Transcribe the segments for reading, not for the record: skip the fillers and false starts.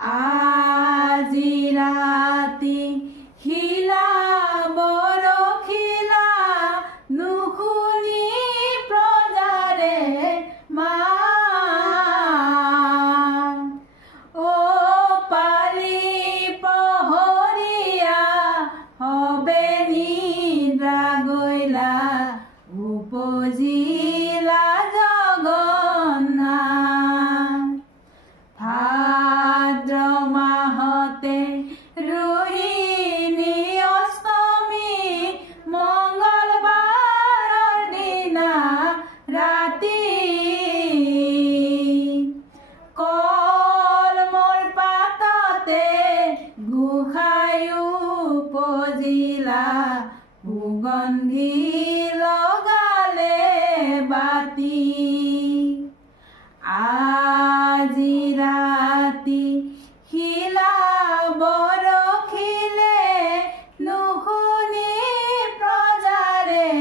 আজি ৰাতি শিলা বৰশিলা নুশুনি প্ৰজাৰে মাত। অ পালি পহৰীয়া হবে নিদ্ৰা গইলা উপজিলা জগন্নাথ। ভাদ্ৰ মাহতে ৰোহিণী অষ্টমী মঙ্গলবাৰৰ দিনা ৰাতি কলমৰ পাততে গোসাঁই উপজিলা সুগন্ধি লগালে বাতি। আজি ৰাতি শিলা বৰশিলে নুশুনি প্ৰজাৰে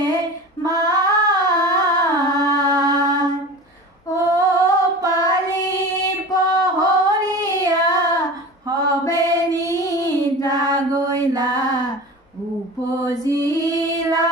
মাত। অ পালি পহৰীয়া হবে নিদ্ৰা গইলা উপজিলা